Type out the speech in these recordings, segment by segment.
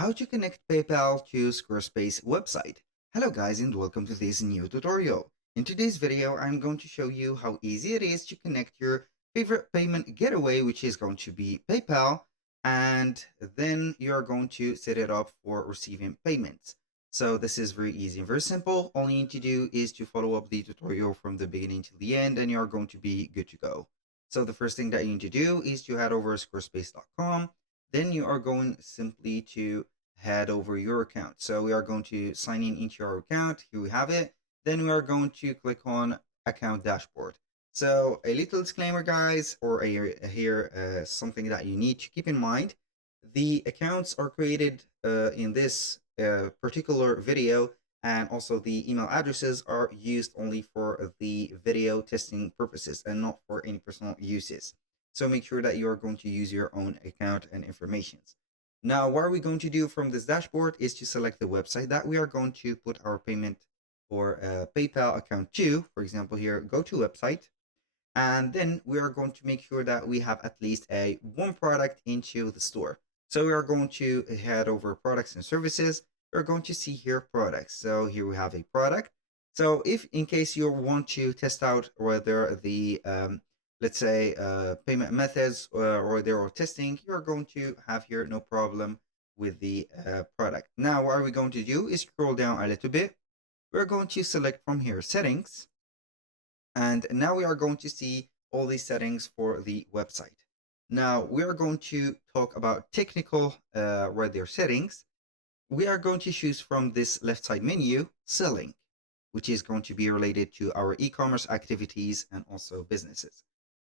How to connect PayPal to Squarespace website. Hello guys and welcome to this new tutorial. In today's video, I'm going to show you how easy it is to connect your favorite payment gateway, which is going to be PayPal, and then you're going to set it up for receiving payments. So this is very easy and very simple. All you need to do is to follow up the tutorial from the beginning to the end and you're going to be good to go. So the first thing that you need to do is to head over to squarespace.com. Then you are going simply to head over your account. So we are going to sign in into our account. Here we have it. Then we are going to click on account dashboard. So a little disclaimer, guys, or here something that you need to keep in mind. The accounts are created in this particular video, and also the email addresses are used only for the video testing purposes and not for any personal uses. So make sure that you are going to use your own account and informations. Now, what are we going to do from this dashboard is to select the website that we are going to put our payment or PayPal account to. For example, here, go to website. And then we are going to make sure that we have at least one product into the store. So we are going to head over products and services. We're going to see here products. So here we have a product. So if in case you want to test out whether the let's say payment methods or they're all testing, you're going to have here no problem with the product. Now what are we going to do is scroll down a little bit. We're going to select from here settings, and now we are going to see all these settings for the website. Now we are going to talk about technical their settings. We are going to choose from this left side menu selling, which is going to be related to our e-commerce activities and also businesses.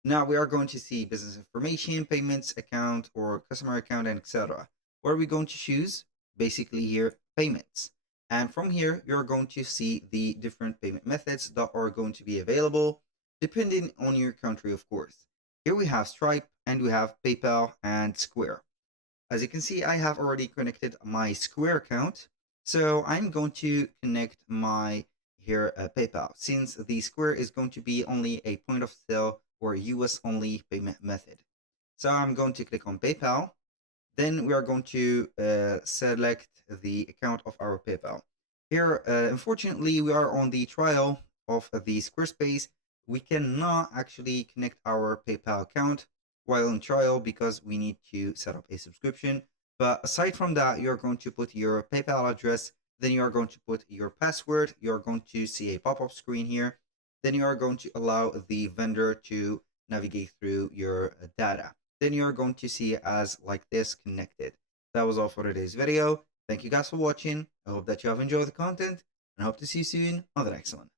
Now we are going to see business information, payments, account or customer account, and etc. What are we going to choose? Basically here, payments. And from here, you're going to see the different payment methods that are going to be available depending on your country, of course. Here we have Stripe and we have PayPal and Square. As you can see, I have already connected my Square account. So I'm going to connect my here PayPal, since the Square is going to be only a point of sale or US only payment method. So I'm going to click on PayPal. Then we are going to select the account of our PayPal. Here, unfortunately, we are on the trial of the Squarespace. We cannot actually connect our PayPal account while in trial because we need to set up a subscription. But aside from that, you're going to put your PayPal address, then you are going to put your password. You're going to see a pop-up screen here. Then you are going to allow the vendor to navigate through your data. Then you're going to see it as like this, connected. That was all for today's video. Thank you guys for watching. I hope that you have enjoyed the content and I hope to see you soon on the next one.